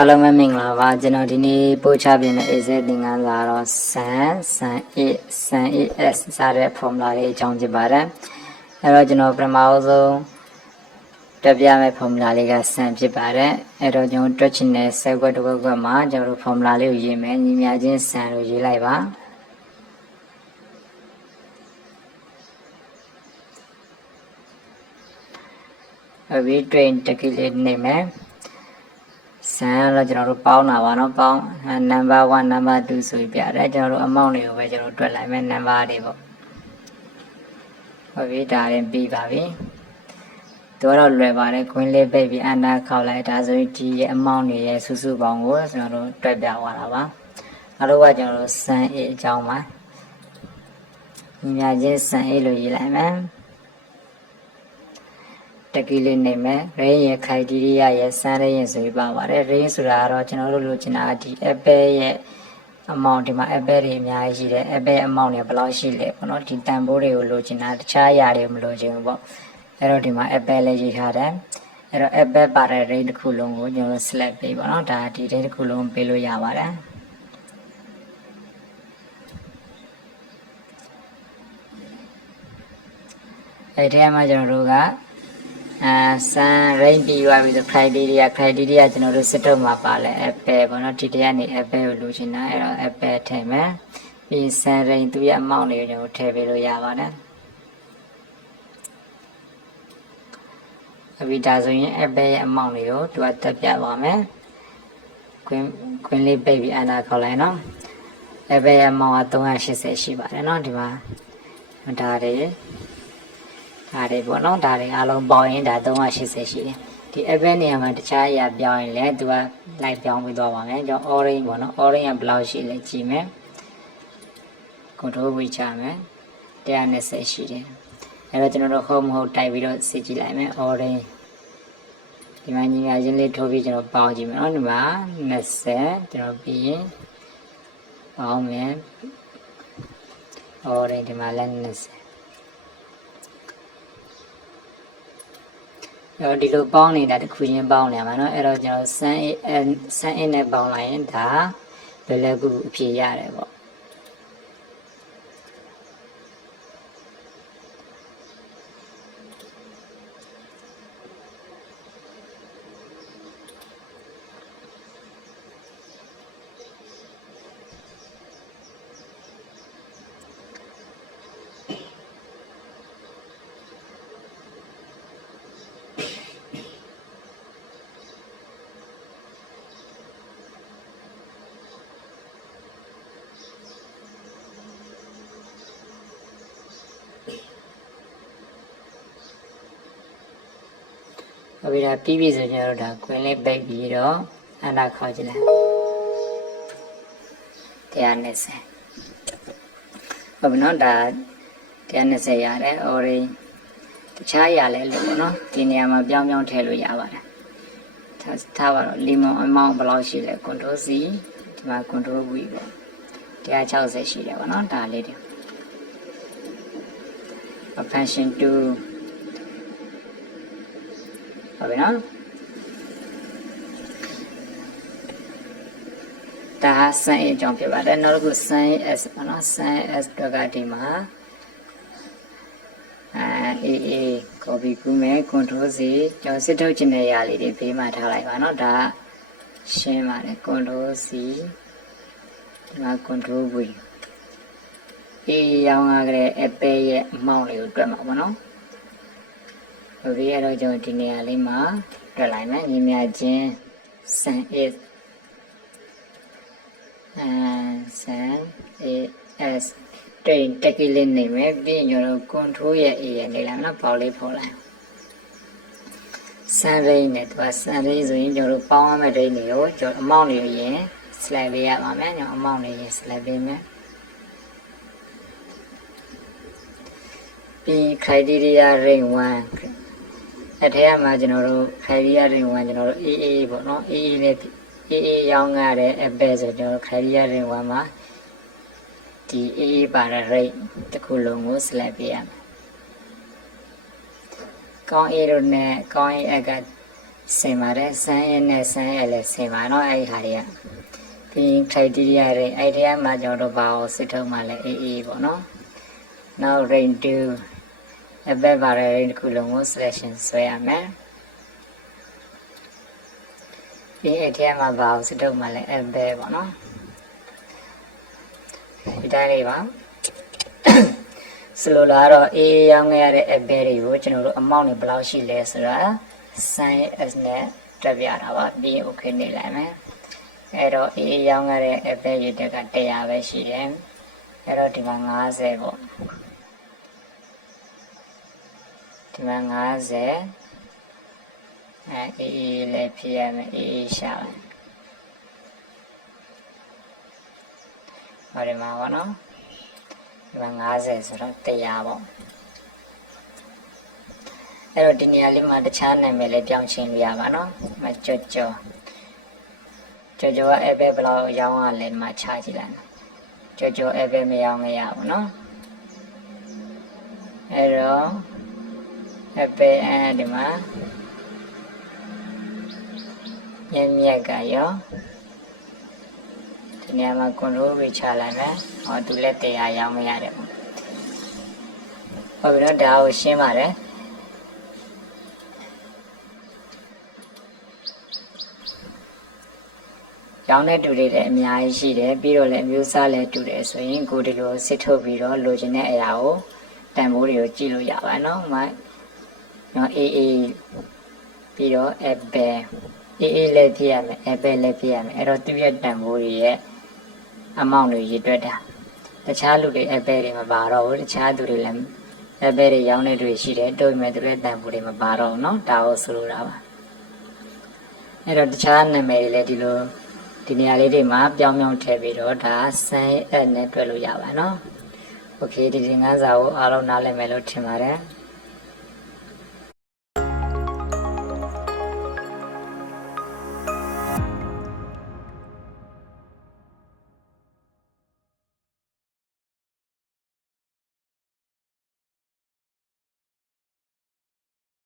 အားလုံးပဲမင်္ဂလာပါကျွန်တော်ဒီနေ့ပို့ချပေးမယ့် AZ သင်ခန်းစာတော့ sun s စတဲ့ formula လေးအကြောင်းဖြစ်ပါတယ်အဲ့တော့ကျွန်တော်ပထမဆုံးတက်ပြမယ့် formula လေးက sun ဖြစ်ပါတယ်အဲ့တော့ကျွန်တော်တွက်ချင်တဲ့ set ကွက်တစ်ကွက်မှာကျွန်တော်တို့ formula လေးကိုရေးမယ်ညီမြချင်း sun လို့ရေးလိုက်ပါအပြီး train တကိလေးနေမယ်ဆန်တော့ကျွန်တော်တို့ပေါင်းတာပါเนาะပေါင်း number 1 number 2ဆိုပြတယ်ကျွန်တော်တို့ amount တွေကိုပဲကျွန်တော်တွက်လိုက်မယ် number တွေပေါ့ဟုတ်ပြီဒါရင်ပြီးပါပြီတို့တော့လွယ်ပါတယ်ခွင်းလေးပိတ်ပြီးအန္တာခောက်လိုက်ဒါဆိုရင်ဒီရဲ့ amount တွေရဲ့စုစုပေါင်းကိုကျွန်တော်တို့တွက်ပြသွားတာပါနောက်တော့ကျွန်တော်တို့ဆန် A အကြောင်းပါညီမချင်းဆန် A လို့ရေးလိုက်မယ်တကီလေးနေမယ်ရင်းရဲ့ criteria ရဲ့စမ်းရင်းဆိုပြီးပါပါတယ်ရင်းဆိုတာကတော့ကျွန်တော်တို့လိုချင်တာဒီ apple ရဲ့ amount ဒီမှာ apple တွေအများကြီးရှိတယ် apple amount တွေဘယ်လောက်ရှိလဲပေါ့နော်ဒီတန်ဖိုးတွေကိုလိုချင်တာတခြားအရာတွေမလိုချင်ဘူးပေါ့အဲ့တော့ဒီမှာ apple လေးရေးထားတယ်အဲ့တော့ apple ပါတဲ့ rate တစ်ခုလုံးကိုကျွန်တော် select ပေးပါတော့ဒါဒီ rate တစ်ခုလုံးပေးလို့ရပါတယ်အဲ့ဒီမှာကျွန်တော်တို့ကဆန် range ပြီးသွားပြီဆို criteria ကျွန်တော်တို့စစ်ထုတ်မှာပါလဲ apple ပေါ့နော်ဒီတရားနေ apple ကိုလိုချင်တာအဲ့တော့ apple ထည့်မယ်ပြီးဆန် range သူရဲ့ amount တွေကိုကျွန်တော်ထည့်ပေးလို့ရပါတယ်အပြီးဒါဆိုရင် apple ရဲ့ amount တွေကိုသူကတက်ပြပါမယ်ခွင်းလေးပိတ်ပြီးအန္တာခေါက်လိုက်နော် apple ရဲ့ amount က380ရှိပါတယ်နော်ဒီမှာဒါတွေပေါ့နော်ဒါတွေအားလုံးပေါင်းရင်ဒါ380ရှိတယ်ဒီ apple နေရာမှာတခြားအရာပြောင်းရင်လည်းသူက live ပြောင်းပြီးသွားပါမယ်ကျွန်တော် orange ပေါ့နော် orange ကဘယ်လောက်ရှိလဲကြည့်မယ် control ဝေးချမယ်120ရှိတယ်အဲ့တော့ကျွန်တော်တို့ home မဟုတ်တိုက်ပြီးတော့စစ်ကြည့်လိုက်မယ် orange ဒီမှာညီမချင်းလေးထိုးပြီးကျွန်တော်ပေါင်းကြည့်မယ်နော်ဒီမှာ20ကျွန်တော်ပြီးရင်ပေါင်းမယ် orange ဒီမှာလည်း20ဒီလိုပေါင်းနေတာတစ်ခုချင်းပေါင်းနေမှာเนาะအဲ့တော့ကျွန်တော်ဆန်းအင်းနဲ့ပေါင်းလိုက်ရင်ဒါလွယ်လွယ်ကူကူအဖြေရတယ်ပေါ့အပြီးဒါပြီးပြီဆိုကျွန်တော်တို့ဒါခွင်းလေးပိတ်ပြီးတော့အန္တာခေါက်ကြည့်လိုက်120ဟုတ်ပြီနော်ဒါ120ရတယ် orange တခြားရလဲလို့ပေါ့နော်ဒီနေရာမှာပြောင်းထည့်လို့ရပါတယ်ထားပါတော့ lemon amount ဘယ်လောက်ရှိလဲ control C ဒီမှာ control V ပေါ့160ရှိတယ်ပေါ့နော်ဒါလေးတွေ function 2ဟုတ်ပြီနော်ဒါဆန် A အကြောင်းဖြစ်ပါတယ်နောက်တစ်ခုဆန် S ပေါ့နော်ဆန် S တော့ကဒီမှာAA copy ကူးမယ် control C ကျွန်တော်စစ်ထုတ်ခြင်းတဲ့ຢာလေးတွေဘေးမှာထားလိုက်ပါနော်ဒါရှင်းပါတယ် control C ဒီမှာ control V A ရောင်းရတဲ့ Apple ရဲ့ amount လေးကိုတွက်မှာပေါ့နော်ဟုတ်ပြီအဲ့တော့ကျွန်တော်ဒီနေရာလေးမှာတွက်လိုက်မယ်ညီမချင်း sun is sun is တကယ်လေးနေမယ်ပြီးရင်ကျွန်တော် control ရဲ့ A ရဲ့နေလိုက်နော်ပေါက်လေးဖော်လိုက် sun range နဲ့သူက sun range ဆိုရင်ကျွန်တော်ပေါင်းရမယ့် range တွေကိုကျွန်တော် amount တွေကိုရင် select ပေးရပါမယ်ကျွန်တော် amount တွေရင် select ပေးမယ်ပြီး criteria range 1အဲ့ထဲမှာကျွန်တော်တို့ criteria range 1ကျွန်တော်တို့ AA ပေါ့နော် AA နဲ့ AA ရောင်းရတဲ့ apple ဆိုကျွန်တော်တို့ criteria range 1မှာဒီ AA ပါတဲ့ rate တစ်ခုလုံးကို select ပေးရမယ်ကောင်း A တို့နဲ့ကောင်း A က စင်ပါတယ်ဆန်းရဲနဲ့ဆန်းရဲလည်းစင်ပါနော်အဲ့ဒီဟာတွေကပြီး criteria တွေအဲ့ဒီမှာကျွန်တော်တို့ဘာကိုစစ်ထုတ်မှလဲအေးအေးပေါ့နော်နောက် range 2 above ပါတဲ့ range တစ်ခုလုံးကို selection ဆွဲရမယ်ပြီးအဲ့ဒီမှာဘာကိုစစ်ထုတ်မှလဲ above ပေါ့နော်ဒီတိုင်းလေးပါဆိုလိုတာတော့ A ရောင်းခဲ့ရတဲ့ above တွေကိုကျွန်တော်တို့အမောင့်တွေဘယ်လောက်ရှိလဲဆိုတာ sin s နဲ့တွက်ပြတာပါပြီး okay နေလိုက်မယ်အဲ့တော့ A ရောင်းခဲ့တဲ့ above ရတဲ့က100ပဲရှိတယ်အဲ့တော့ဒီမှာ50ပေါ့ဒီမှာ50အေးလည်းဖြစ်ရမယ်အေးရှာမယ်ဟောဒီမှာပေါ့နော်ဒီမှာ50ဆိုတော့100ပေါ့အဲ့တော့ဒီနေရာလေးမှာတခြားနာမည်လေးပြောင်းချင်းလို့ရပါနော်မကြော့ကြော့ကအဲ့ဘယ်ဘယ်လောက်ရောင်းရလဲဒီမှာချကြည့်လိုက်ကြော့အဲ့ဘယ်မရောင်းမရဘူးနော်အဲ့တော့အဲ့ဘယ်ဒီမှာမြက်ကရောဒီနေရာမှာ control ဝေချလိုက်မယ်ဟောသူလည်း100ရောင်းမရတယ်ပေါ့ဟုတ်ပြီနော်ဒါကိုရှင်းပါတယ်ရောင်းတဲ့တူတွေလည်းအများကြီးရှိတယ်ပြီးတော့လည်းအမျိုးစားလည်းတူတယ်ဆိုရင်ကိုဒီလိုစစ်ထုတ်ပြီးတော့လိုချင်တဲ့အရာကိုတန်ဖိုးတွေကိုကြည့်လို့ရပါနော်။နော် AA ပြီးတော့ Apple AA လည်းပြရမယ် Apple လည်းပြရမယ်အဲ့တော့သူရဲ့တန်ဖိုးတွေရဲ့အမောင့်တွေရည်တွက်တာတခြားလူတွေ Apple တွေမပါတော့ဘူးတခြားသူတွေလည်း Apple တွေရောင်းတဲ့တွေရှိတယ်တို့ပေမဲ့သူရဲ့တန်ဖိုးတွေမပါတော့ဘူးနော်ဒါကိုဆိုလိုတာပါအဲ့တော့တခြားနာမည်တွေလည်းဒီလိုဒီနေရာလေးတွေမှာပြောင်းထည့်ပြီးတော့ဒါ sin နဲ့တွက်လို့ရပါနော်โอเคဒီသင်ခန်းစာကိုအားလုံးနားလည်မယ်လို့ထင်ပါတယ်